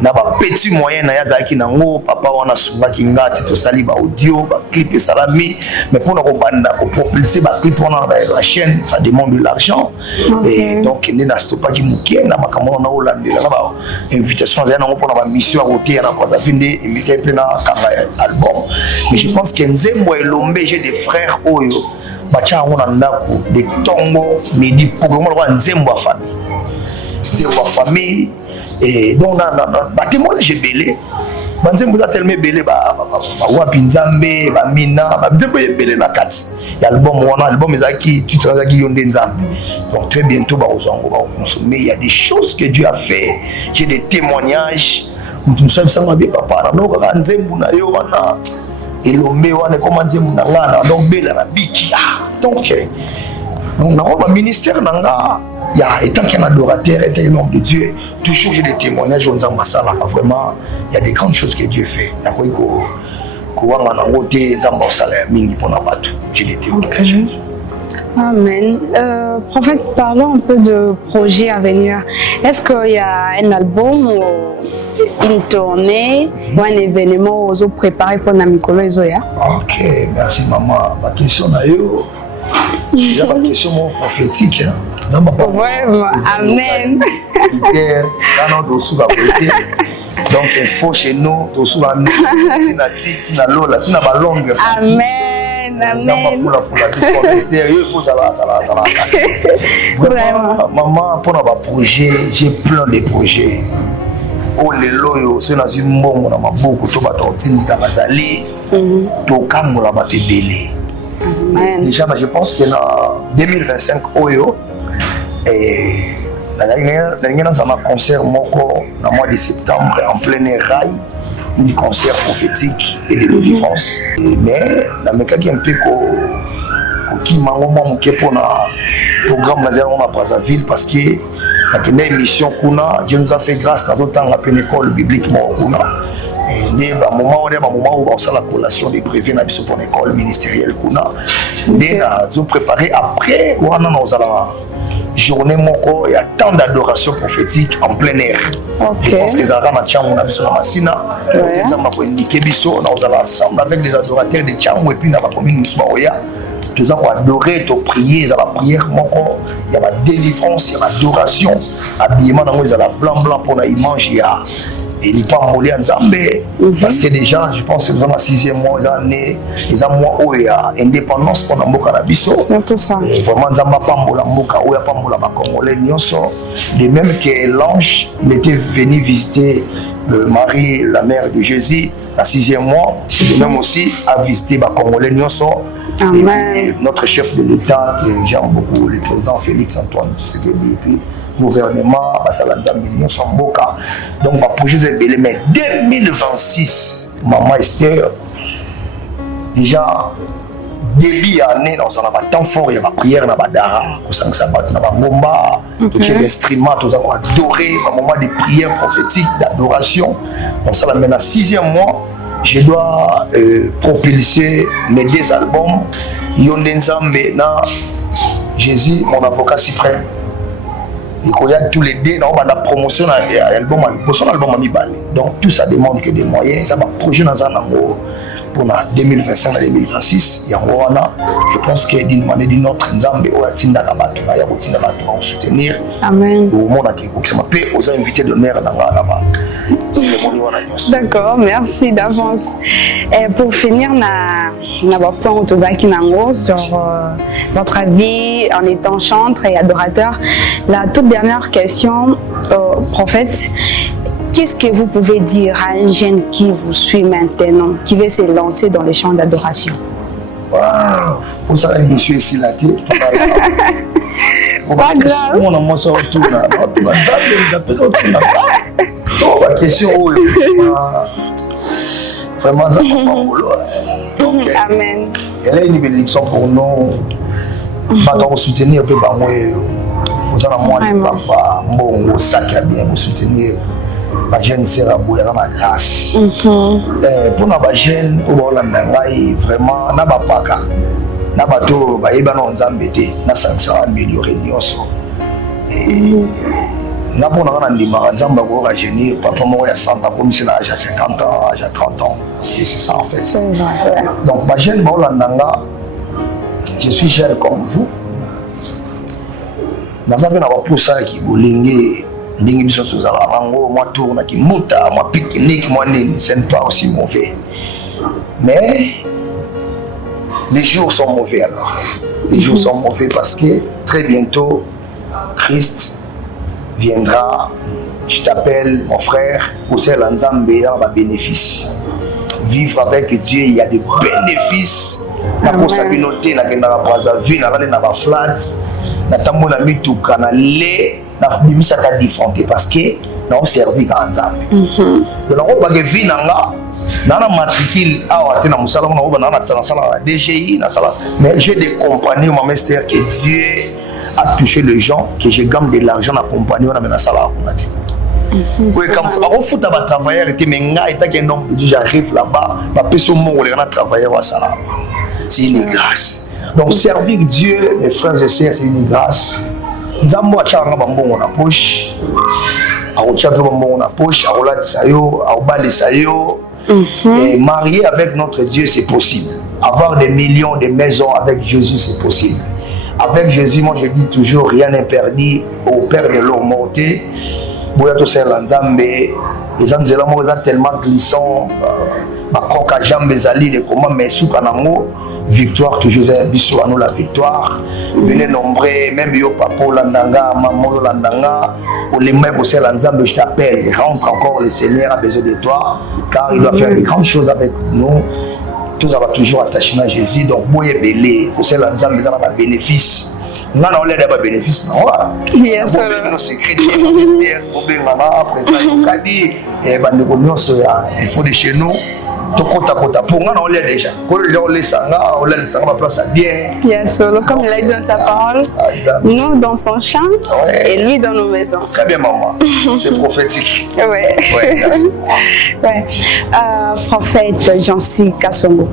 Na ba petit moyen na yazaki nango papa wana sunga kinga tito sali ba audio ba clip salami mais pour nous banda pour propulser ba clip on la chaîne ça demande de l'argent et donc il n'a pas qui mukie na makamona na olandela na ba invitation za na pour na ba mission à côté na pour vinde et mi kepe na kanga album mais je pense que Nzembo Elombe j'ai des frères oyo bacha ngona ndako de tongo midi programme kwa Nzembo a famille Nzembo a famille. Et donc, dans témoignage belé, Nzembo a tellement belé, wapi Nzambe, Mina, Nzembo est belé na kati. Il y a l'album Ezaki, tu te qui yonde Nzambe. Donc très bientôt, consommer. Il y a des choses que Dieu a fait. J'ai des témoignages. Nous sommes sans bien papa. Donc Nzembo na yo wana, Elombe wana comment Nzembo na ngana, donc belé na biki. Donc dans le ministère nanga. Il y a étant qu'un adorateur, étant un homme de Dieu, toujours j'ai des témoignages en disant vraiment, il y a des grandes choses que Dieu fait. J'ai des témoignages. Amen. Prophète, parlons un peu de projets à venir. Est-ce qu'il y a un album ou une tournée ou un événement aux autres préparés pour Namikolo et Zoya? Ok, merci maman. Ma question est il y a une question prophétique. Vraiment, amen. Donc il faut chez nous, amen, amen. Vraiment, maman, pour nos projets, j'ai plein de projets. Oh les loyaux, c'est dans une bombe, on a beaucoup de tortines qui bazali, to kangola batebele. Déjà, je pense que en 2025, Oyo, et dans un concert moko, dans le mois de septembre, en plein air rail, un concert prophétique et de délivrance. Mais, dans le cas qui est un peu qui m'a manqué pour le programme à Brazzaville parce que dans une émission, Dieu nous a fait grâce dans notre temps à l'école biblique. Et au moment où on a la collation des brevets pour l'école ministérielle, nous avons préparé après, on a journée moko, il y a tant d'adoration prophétique en plein air. Je pense que les Arabes ont Tchang, on a besoin de Massina. Nous avons indiqué Bisso, nous allons ensemble avec les adorateurs de Tchang et puis dans la commune Moussouaoya. Nous allons adorer, nous prier, il y a la prière moko, il y a la délivrance, il y a l'adoration. Habillement, il y a la blanc pour la image, il y a. Et il n'y a pas molé en Zambé. Parce que déjà, je pense que nous avons 6e mois, les mois où il y a indépendance pour la Mboka Nabiso. C'est tout ça. Vraiment, nous avons pas molé la Mboka, où il n'y a pas molé la Congolais. De même que l'ange, il était venu visiter Marie, la mère de Jésus, la 6e mois. De même aussi, à visiter les Congolais. Et notre chef de l'État, que j'aime beaucoup, le président Félix Antoine Tshisekedi, et puis gouvernement, donc ma projet c'est belé, mais 2026, Maman Esther, déjà début année, dans un temps fort, il y a ma prière, dans Badara, au sang sabat, dans ma ngomba, tout l'instrument, tout ça, on adoré, un moment de prière prophétique, d'adoration. Donc ça l'amène à 6e mois. Je dois propulser mes 2 albums. Yondenza maintenant, Jésus, mon avocat suprême. Il y a tous les 2 dans la promotion de l'album, donc tout ça demande que des moyens. Ça va projet dans un amour pour 2025 et 2026. Je pense que d'une manière ou d'une autre, nous allons soutenir. Amen. Aux invités d'honneur là-bas. D'accord, merci d'avance. Et pour finir, nous avons point sur votre avis en étant chantre et adorateur. La toute dernière question, prophète, qu'est-ce que vous pouvez dire à un jeune qui vous suit maintenant, qui veut se lancer dans les chants d'adoration? Pour ça, je suis ici là. Pas grave. La question vraiment ça pas. Amen. Elle est une bénédiction pour nous. Pour soutenir un peu moi. Vous allez moi papa bon sac à bien pour soutenir ma jeune sœur à boire dans la grâce. Pour na ba jeune au Hollande vraiment na ba paka. Na bato ba yeba na Nzambe te na ça améliorer nyonso. Na pour na ndima Nzambe ko rajeunir papa mo ya 100 ans comme si na âge à 50 ans, âge à 30 ans parce que c'est ça en fait. C'est vrai. Donc ba jeune ba Hollande je suis cher comme vous. Nazabe na bapusa ki bolinge ndingi biso sozala rango moi tourna ki muta moi pique-nique moi nini c'est pas aussi mauvais. Mais les jours sont mauvais alors. Les jours sont mauvais parce que très bientôt Christ viendra. Je t'appelle mon frère pour faire l'ensemble à bénéfice. Vivre avec Dieu, il y a des bénéfices. La possibilité na kenda Brazzaville, na ba flat, na tambo na mituka na le na bimisa ta différente parce que na on servi ka Nzambe. Donc on va que vinanga na matricule awa te na musala na oba na sala DGI na sala mais j'ai des compagnies ma mystère que Dieu a touché les gens que je gagne de l'argent na compagnie na na sala on a dit. Oui, comme ça, on fout à travailleur et menga et qu'un homme j'arrive là-bas, ma personne mon on a travaillé à ça. C'est une grâce. Donc servir Dieu, mes frères et sœurs, c'est une grâce. Nous avons achanga bambongo na poche. Aochaka bambongo na poche, aolat sayo, aobali sayo. Et marier avec notre Dieu, c'est possible. Avoir des millions de maisons avec Jésus, c'est possible. Avec Jésus, moi je dis toujours, rien n'est perdu au Père de l'eau mortée. Boya to ser Nzambe, les anzela mo za tellement glissant, ma croque jambe zali de comment mais sous kanango, victoire toujours biso à nous la victoire. Venez nombreux, même yo papa landanga, maman landanga, ou les mêmes au ser Nzambe, je t'appelle, rentre encore, le Seigneur a besoin de toi, car il doit faire de grandes choses avec nous. Tout ça va toujours attaché à Jésus, donc boya belé, au ser Nzambe ça va bénéfice. Non, on l'a d'abord bénéfice, non? Yes, nos secrets du ministère, président Kadi, et il faut de chez nous. Pour nous, on l'a déjà. Quand les gens laissent ça, on laisse ça place à bien. Yes, comme il a dit dans sa parole, nous dans son champ et lui dans nos maisons. Très bien, maman. C'est prophétique. Ouais. Ouais. Prophète Jancy Kasongo.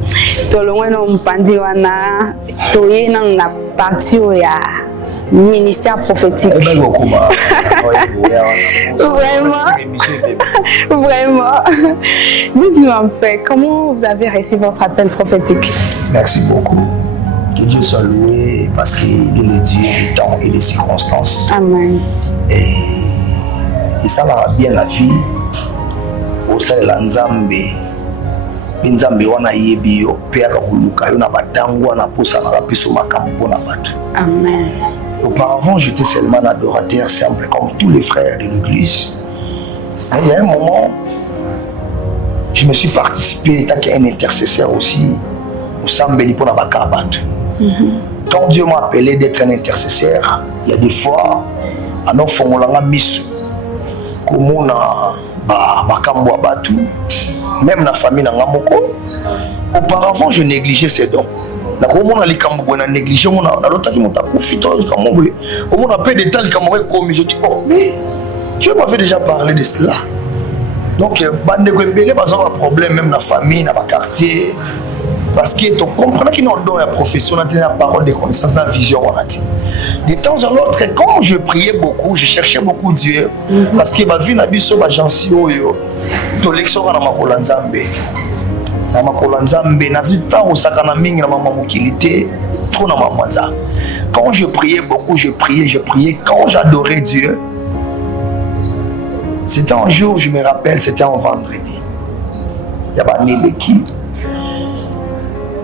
Tout le monde nous dit wana, toye na parti où ya ministère prophétique. Vraiment. Vraiment. Dites-nous un peu, comment vous avez reçu votre appel prophétique? Merci beaucoup. Que Dieu soit loué parce qu'il est le Dieu du temps et des circonstances. Amen. Et ça va bien la vie. Au sein de l'Anzambe. Nzambe wana yebi yo pe akakuluka yo na batango wana posa na rapiso makambo na batu. Amen. Auparavant, j'étais seulement un adorateur simple comme tous les frères de l'église. Mais il y a un moment, je me suis participé tant qu'un intercesseur aussi au Sambeli pour la Bakabatu. Quand Dieu m'a appelé d'être un intercesseur, il y a des fois, à nos fongolanga misu, comme on a makambo abatu, même la famille n'a pas. Auparavant, je négligeais ces dons. Na komona likambo bona négligé mona na lotaki mota kufito likambo au mona peu de temps likambo comme je dis oh mais Dieu m'avait déjà parlé de cela. Donc bande ko belé pas un problème même la famille na ba quartier parce que tu comprends qu'il nous donne la profession la parole de connaissance la vision on a dit. De temps en autre quand je priais beaucoup, je cherchais beaucoup Dieu parce que ma vie na biso ba jansi oyo to l'exo na makola nzambe. Na makolo nzambe nazita osakana mingi na mama mokilité trop na mamanza. Quand je priais beaucoup, je priais quand j'adorais Dieu. C'était un jour, je me rappelle, c'était un vendredi. Il y avait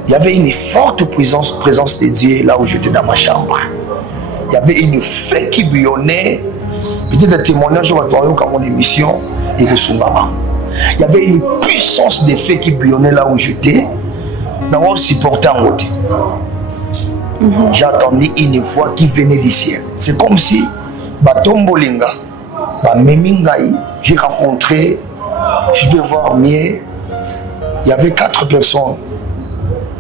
il y avait une forte présence de Dieu là où j'étais dans ma chambre. Il y avait une fête qui bouillonnait. Peut-être un témoignage comme mon émission et le Sumbaba. Il y avait une puissance d'effet qui bouillonnait là où j'étais. Dans supportant en côté. J'ai entendu une voix qui venait du ciel. C'est comme si Batombolinga, Memingaï, j'ai rencontré, je peux voir mieux. Il y avait 4 personnes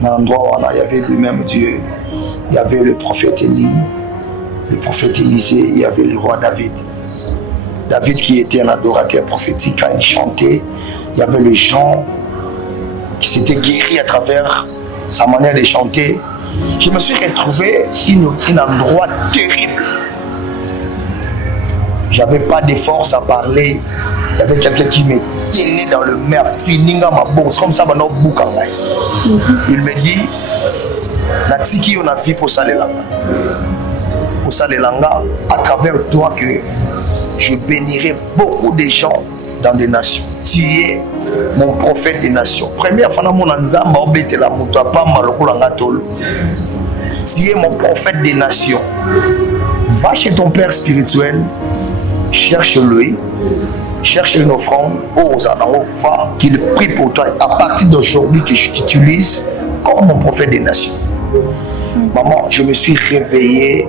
dans l'endroit où il y avait le même Dieu. Il y avait le prophète Élie, le prophète Élisée, il y avait le roi David. David qui était un adorateur prophétique quand il chantait, il y avait les gens qui s'étaient guéris à travers sa manière de chanter. Je me suis retrouvé un endroit terrible. J'avais pas de force à parler. Il y avait quelqu'un qui me tenait dans le mer, fininga ma bourse, comme ça, il me dit, Natiki, on a vu pour ça les langues. Pour ça les langues, à travers toi que je bénirai beaucoup de gens dans des nations. Tu es mon prophète des nations. Première fois, mon anzamba obéte la mutua pas malokula tolo. Tu es mon prophète des nations. Va chez ton père spirituel, cherche-le, cherche une offrande, ose va qu'il prie pour toi. À partir d'aujourd'hui, que je t'utilise comme mon prophète des nations. Maman, je me suis réveillé.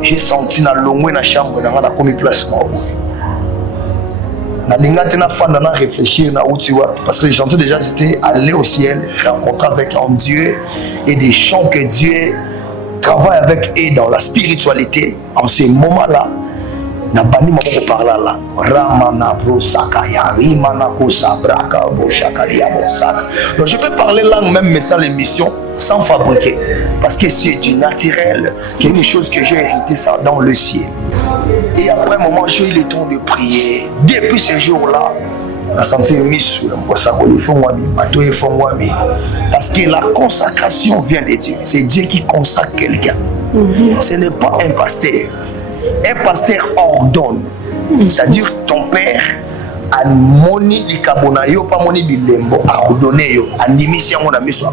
J'ai senti dans l'ombre dans la chambre, dans la commis place. Je réfléchir parce que j'entends déjà, j'étais allé au ciel, rencontrer avec un Dieu et des chants que Dieu travaille avec eux dans la spiritualité. En ces moments-là, na bani moko parla là ramana brosaka ya rimana kosabraka boshakaria bosaka. Donc je peux parler langue même mettant l'émission sans fabriquer parce que c'est du naturel, quelque chose que j'ai hérité ça dans le ciel. Et après un moment j'ai eu le temps de prier. Depuis ce jour-là, la santé mise parce que la consacration vient de Dieu. C'est Dieu qui consacre quelqu'un. Ce n'est pas un pasteur. Un pasteur ordonne. C'est-à-dire ton père a moni likabona yo pas moni bilembo a ordonné yo animisi yango na miso.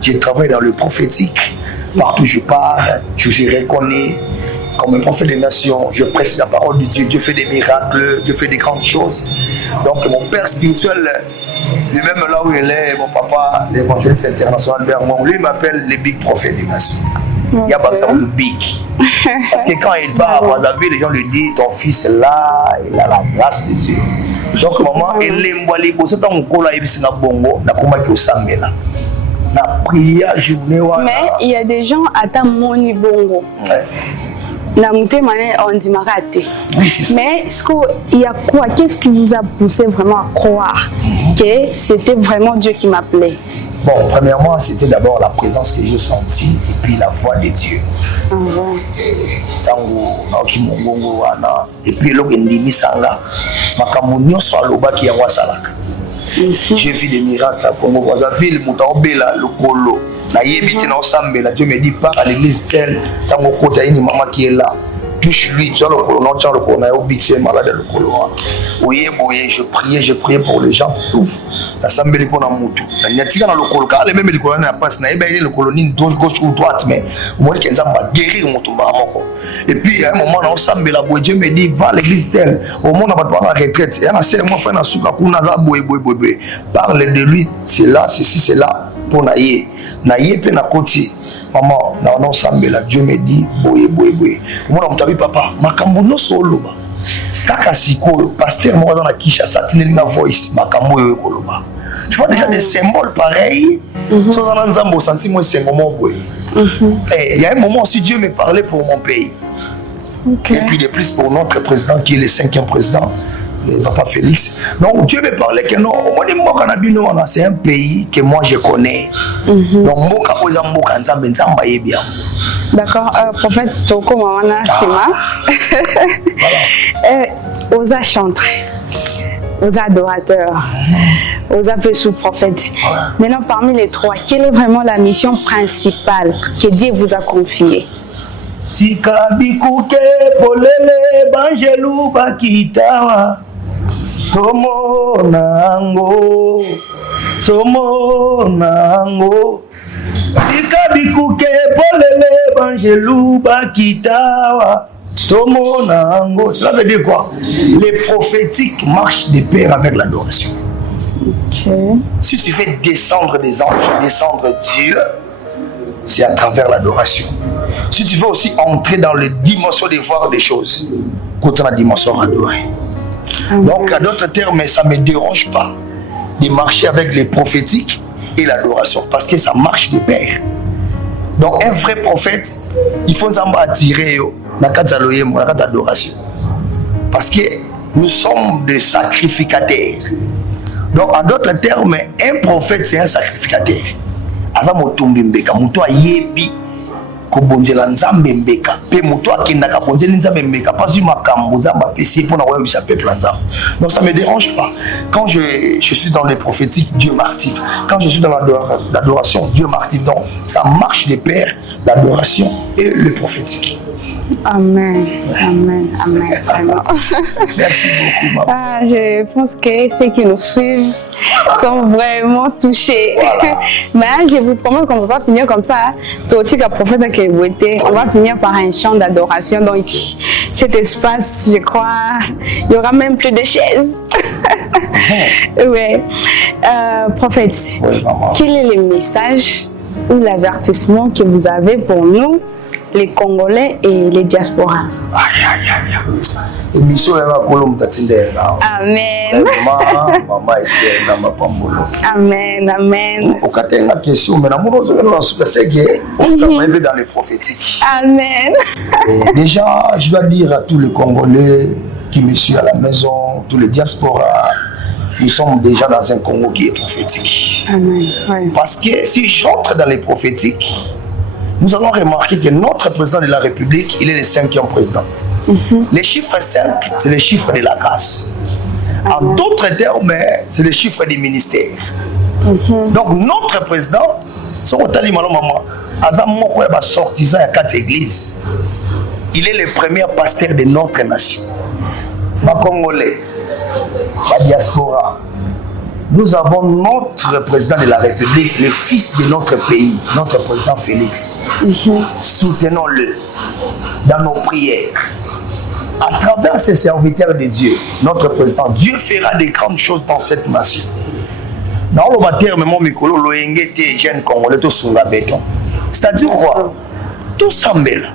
Je travaille dans le prophétique. Partout où je pars, je suis reconnu comme un prophète des nations. Je prêche la parole de Dieu. Dieu fait des miracles, Dieu fait des grandes choses. Donc mon père spirituel, lui-même là où il est, mon papa, l'évangéliste international Bermond, lui m'appelle le big prophète des nations. Il y a pas ça le big. Parce que quand il part à Brazzaville, les gens lui disent ton fils est là, il a la grâce de Dieu. Donc maman, elle est mboali pour ce temps qu'on a ici na bongo, na kuma ki osambela. Na prière journée. Mais il y a des gens à ta moni bongo. on dit raté. Oui, c'est ça. Mais est-ce qu'il y a quoi? Qu'est-ce qui vous a poussé vraiment à croire que c'était vraiment Dieu qui m'appelait? Bon, premièrement, c'était d'abord la présence que j'ai sentie et puis la voix de Dieu. Et puis, j'ai vu des miracles à Congo Brazzaville, Moutaobela, le Colo. Dieu me dit, pars à l'église telle, tango kota ini maman qui est là. Touche-lui, tu vois le Colo, non, tu vois le Colo, on a oublié que c'est malade le Colo. Oui, je priais pour les gens. L'assemblée pour la moutou. Il y a des gens dans le Colo, car les mêmes le Colo n'a pas, le colonie gauche ou droite, mais au moins qu'ils ont guéri le moutou. Et puis, à un moment, on s'assemble là, Dieu me dit, va à l'église telle, au moment où on va pas la retraite. Il y a un seul moment, on fait un souka, on a là, parle de lui, c'est là, ceci, c'est là, pour naïe. Naïe, puis na côté. Maman, on s'assemble là, Dieu me dit, boye. Moi, on t'a vu, papa, makambo no solo ba. Kaka siko, pasteur, moi, dans la Kinshasa, tine na voice, makambo yo koloba. Tu vois déjà des symboles pareils. Sans un ensemble, senti moi c'est moment boye. Il y a un moment aussi Dieu me parlait pour mon pays. Et puis de plus pour notre président qui est le 5e président, le papa Félix. Donc Dieu me parlait que non, c'est un pays que moi je connais. Donc Moka Ozamboka Nzambe Nzamba bien. D'accord, prophète Toko Mamana Sima. Aux chantres, aux adorateurs, aux appelés sous-prophètes. Maintenant, parmi les trois, quelle est vraiment la mission principale que Dieu vous a confiée? Tika bikuke polele banjelu bakitawa tomo nango tika bikuke polele banjelu bakitawa tomo nango. Cela veut dire quoi? Les prophétiques marchent de pair avec l'adoration. Si tu fais descendre des anges, descendre Dieu, c'est à travers l'adoration. Si tu veux aussi entrer dans les dimensions de voir des choses, côté la dimension adorée. Donc, à d'autres termes, ça ne me dérange pas de marcher avec les prophétiques et l'adoration, parce que ça marche de pair. Donc, un vrai prophète, il faut nous attirer dans l'adoration. Parce que nous sommes des sacrificateurs. Donc, en d'autres termes, un prophète, c'est un sacrificateur. Azamotumbi mbeka, muto ayebi kobonzela nzambe mbeka. Pe muto akenda kabonzela nzambe mbeka, pas du makambo nzamba pesi pour na webisa peuple nzamba. Donc ça me dérange pas. Quand je suis dans les prophétiques, Dieu m'active. Quand je suis dans l'adoration, Dieu m'active. Donc ça marche de pair, l'adoration et le prophétique. Amen, amen, amen, vraiment. Merci beaucoup, maman. Je pense que ceux qui nous suivent sont vraiment touchés. Voilà. Mais je vous promets qu'on ne va pas finir comme ça. Toi aussi, le prophète qui on va finir par un chant d'adoration. Donc, cet espace, je crois, il y aura même plus de chaises. Oui. Prophète, oui, quel est le message ou l'avertissement que vous avez pour nous, les Congolais et les diasporas? Amen. Amen, amen. Dans les prophétiques. Amen. Déjà, je dois dire à tous les Congolais qui me suivent à la maison, tous les diasporas, nous sommes déjà dans un Congo qui est prophétique. Amen. Ouais. Parce que si j'entre dans les prophétiques, nous allons remarquer que notre président de la République, il est le 5e président. Les chiffres 5, c'est les chiffres de la grâce. En d'autres termes, c'est les chiffres des ministères. Donc notre président, sortissant à 4 églises, il est le premier pasteur de notre nation. Ma Congolais, la diaspora, nous avons notre président de la République, le fils de notre pays, notre président Félix. Soutenons-le dans nos prières. À travers ces serviteurs de Dieu, notre président, Dieu fera des grandes choses dans cette nation. Dans le terme, mon micro, l'ONG, jeune Congolais, tout sur la béton. C'est-à-dire quoi? Tout semble.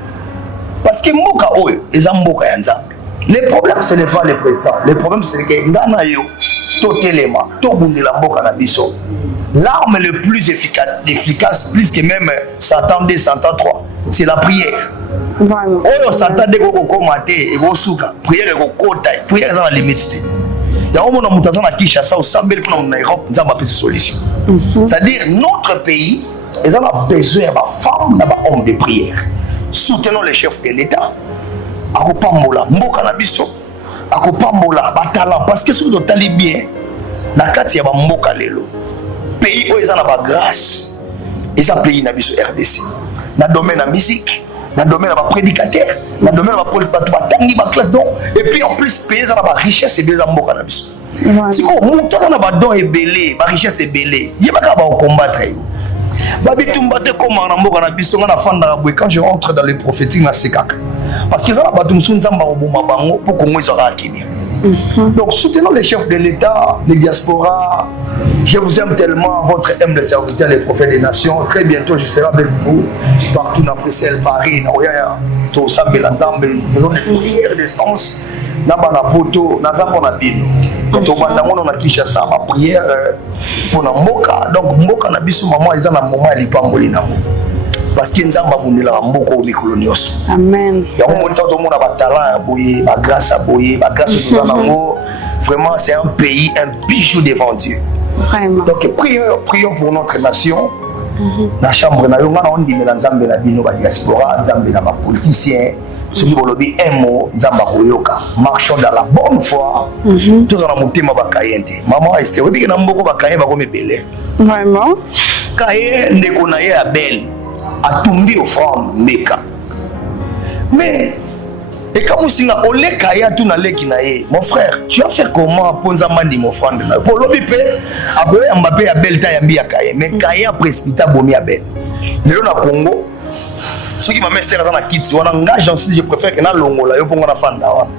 Parce que Moka Oyo, les Amboka Yanzambe. Le problème, ce n'est pas le président. Le problème, c'est que Nganayo, Totelema, Tobundela Mboka Nabiso. L'arme le plus efficace, plus que même 100 ans, 200 ans, 3, c'est la prière. Vraiment. Oyo Satan de ko komate e ko suka. Prière ko kota, prière za na limite. Ya on a monté na Kinshasa au Sambel pour na Europe, nous avons apporté solution. C'est-à-dire notre pays, ils ont besoin de femmes, de hommes de prière. Soutenons les chefs de l'État. Akopambola mboka na biso. Akopambola batala parce que ceux qui tali bien na kati ya mboka lelo. Pays où ils ont la grâce. Ils ont pays na biso RDC. Na domaine la musique, na domaine la prédicateur, na domaine la tangi ba classe donc et puis en plus pays ça la richesse et bien mboka na biso. Si ko muto na ba don e belé, ba richesse e belé. Yebaka ba combattre yo. Ba bitumbate comme na mboka na biso na fanda bwe quand je rentre dans les prophétiques na sekaka. Parce que ça la batumsu nzamba oboma bango pour Congo ezora kini. Donc soutenons les chefs de l'État, les diasporas. Je vous aime tellement, votre humble serviteur, les prophètes des nations. Très bientôt, je serai avec vous partout dans Bruxelles, Paris, nous faisons des prières d'essence. Nous avons Kinshasa, ma prière pour Mboka. Donc, Mboka na biso maman, ils ont un moment il pamboli parce que nous avons Mboka au Mikolonios. Amen. Il y a un moment où on a un talent, une grâce à boyer, une grâce à nous. Vraiment, c'est un pays, un bijou devant Dieu. Vraiment. Donc, prions pour notre nation. La chambre, on dit que Nzambe na bino ba diaspora, Nzambe na ba politiciens, ceux qui veulent dire un mot, Nzamba koyoka. Marchons dans la bonne foi. Tous en motema ba kayente. Maman Esther, oui que na mboko ba kaye ba ko mebele. Vraiment. Kaye ndeko na ye Abel atumbi offrande meka. Mais et quand on ole kaya tu na leki na ye, mon frère, tu vas faire comment pour nzamani mon frère na pour lobipe aboye Mbappé Abel ta yambi ya kaya mais kaya précipita bomi Abel. Lelo na Congo ceux qui m'a mis dans la kit on engage ensuite je préfère que na longola yo pongo na fanda wana.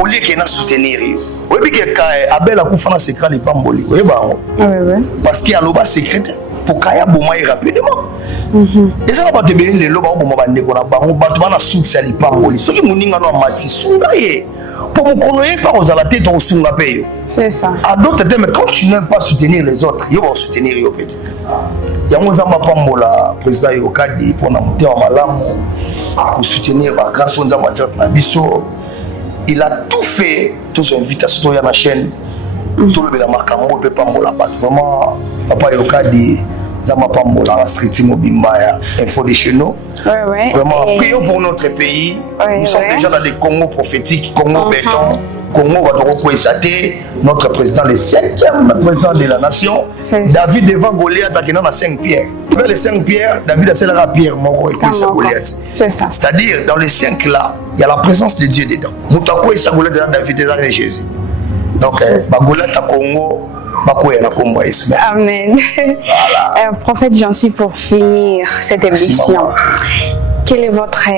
Au lieu que na soutenir yo. Oui que kaya Abel a kufa na secret li pamboli. Oui ba. Oui. Parce qu'il y a loba secret pour kaya bomaye rapidement. Et ça va pas te bénir les lobes au moment où on va na succès li pamboli. Ce qui moninga no mati sunga ye. Pour me connaître pas aux alatés ton sunga paye. C'est ça. À d'autres termes, quand tu n'aimes pas soutenir les autres, ils vont soutenir yo peut. Ya mo nzamba pambola président Yokadi pour na monter en malamu pour soutenir ba grâce aux nzamba na biso. Il a tout fait, tous invitations sur la chaîne. Tout le monde a marqué un mot de pambola. Vraiment, papa Yokadi. Zama Pambola, Street Mobimba, Info de chez nous. Vraiment, prions pour notre pays. Nous sommes déjà dans les Congo prophétiques, Congo béton, Congo Wadoro-Kouessate, notre président, le 5e président de la nation. David devant Goliath, qui est dans 5 pierres. Vers les 5 pierres, David a celle à Pierre, Moko et Goliath. C'est ça. C'est-à-dire, dans les 5 là, il y a la présence de Dieu dedans. Moutako et Goliath, David et Jésus. Donc, Goliath à Congo. Amen. Voilà. Prophète Jancy, pour finir cette émission, quel est votre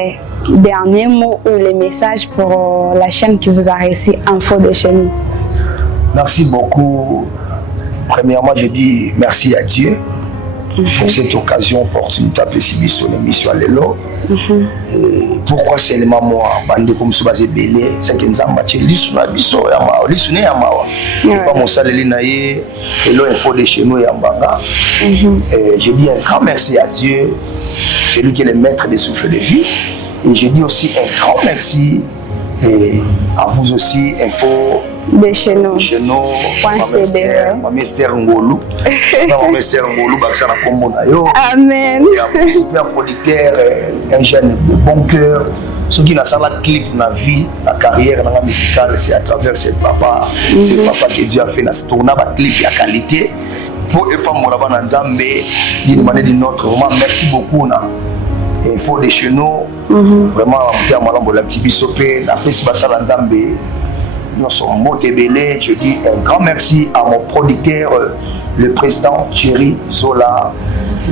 dernier mot ou les messages pour la chaîne qui vous a réussi Info de chez nous? Merci beaucoup. Premièrement, je dis merci à Dieu pour cette occasion, opportunité de sur l'émission Lelo. Pourquoi seulement moi, bande comme ça, c'est belé, c'est que nous avons battu l'issue biso ya ma, l'issue ya ma. Pas mon salé naïe, et là il faut de chez nous ya mbanga. Je dis un grand merci à Dieu, c'est lui qui est le maître des souffles de vie, et je dis aussi un grand merci à vous aussi, Info de chez nous. Maman Esther Ngolou. Maman Esther Ngolou, Baksana Kombo na yo. Amen. Et un super producteur, un jeune de bon cœur. Ce qui n'a pas la clip dans la vie, la carrière dans la musicale, c'est à travers ce papa. C'est papa que Dieu a fait dans ce tournage, la clip, la qualité. Pour eux, pas mon rabat dans Zambé, il demandait de notre moment. Merci beaucoup. Il faut de chez nous. Vraiment, on a un petit bisopé, la paix, c'est ça dans Zambé. Nous sommes motivés. Je dis un grand merci à mon producteur, le président Thierry Zola,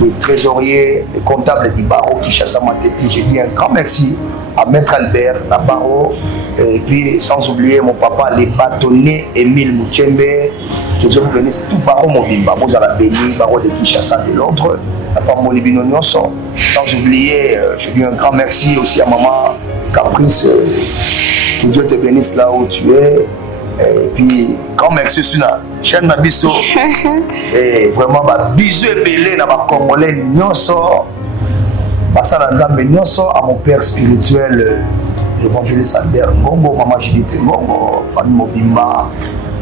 le trésorier, le comptable du barreau qui chasse à ma tête. Je dis un grand merci à Maître Albert, la barreau, et puis sans oublier mon papa, les bâtonniers, Émile Mouchembe. Que Dieu vous bénisse tout barreau mobimba. Vous allez bénir, barreau de Kinshasa de l'autre. Sans oublier, je dis un grand merci aussi à maman Caprice. Que Dieu te bénisse là où tu es. Et puis, grand merci sur la chaîne Nabiso. Et vraiment, bisous et belé dans ma Congolais, Nyonso. basala nzambe nyonso, à mon père spirituel l'évangéliste Albert Ngongo, maman Judith Ngongo, famille Mobimba,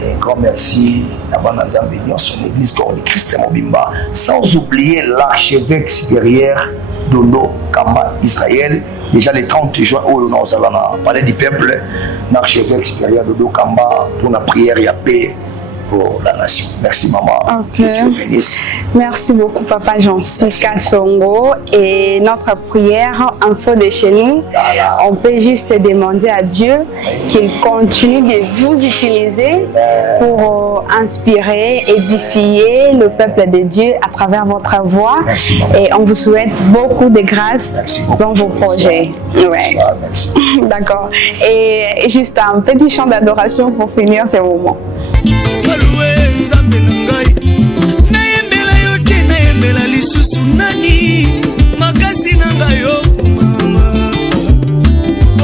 un grand merci à Bananzambe son église corps de Christ Mobimba, sans oublier l'archevêque supérieur Dondo Kamba Israël. Déjà le 30 juin, où nous allons parler du peuple, l'archevêque supérieur Dondo Kamba pour la prière et la paix pour la nation. Merci maman. Ok. Que Dieu bénisse. Merci beaucoup papa Jean-Cy Kasongo. Et notre prière, info de chez nous, on peut juste demander à Dieu qu'il continue de vous utiliser pour inspirer, édifier le peuple de Dieu à travers votre voix. Merci, et on vous souhaite beaucoup de grâce dans vos projets. Ouais. D'accord. Et juste un petit chant d'adoration pour finir ce moment. Makasi nanga yo kumama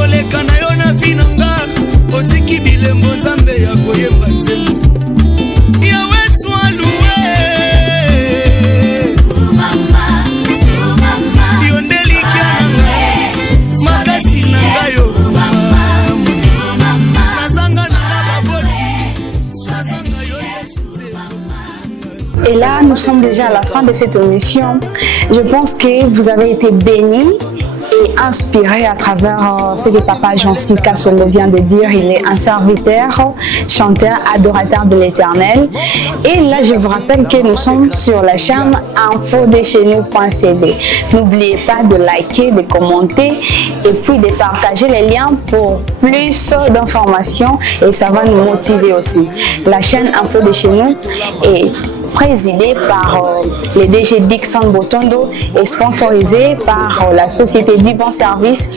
oleka na yo na vinanga oziki bilembo nzambe ya koyemba nzembo yawe swaluwe yondelikia nanga makasi nanga yo nazanga na baboti nazanga yo Et là, nous sommes déjà à la fin de cette émission. Je pense que vous avez été bénis et inspirés à travers ce que papa Jean-Cy Kasongo vient de dire. Il est un serviteur, chanteur, adorateur de l'Éternel. Et là, je vous rappelle que nous sommes sur la chaîne infodechenu.cd. N'oubliez pas de liker, de commenter et puis de partager les liens pour plus d'informations et ça va nous motiver aussi. La chaîne Info de chez nous est présidé par le DG Dixon Botondo et sponsorisé par la société Dibon Service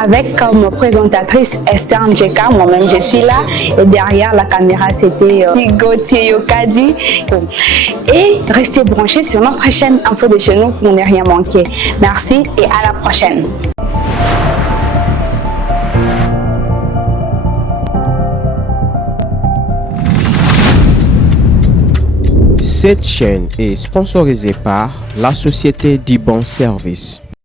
avec comme présentatrice Esther Njeka. Moi-même je suis là et derrière la caméra c'était Gauthier Yokadi. Et restez branchés sur notre chaîne Info de chez nous pour ne rien manquer. Merci et à la prochaine. Cette chaîne est sponsorisée par la société Dibon Service.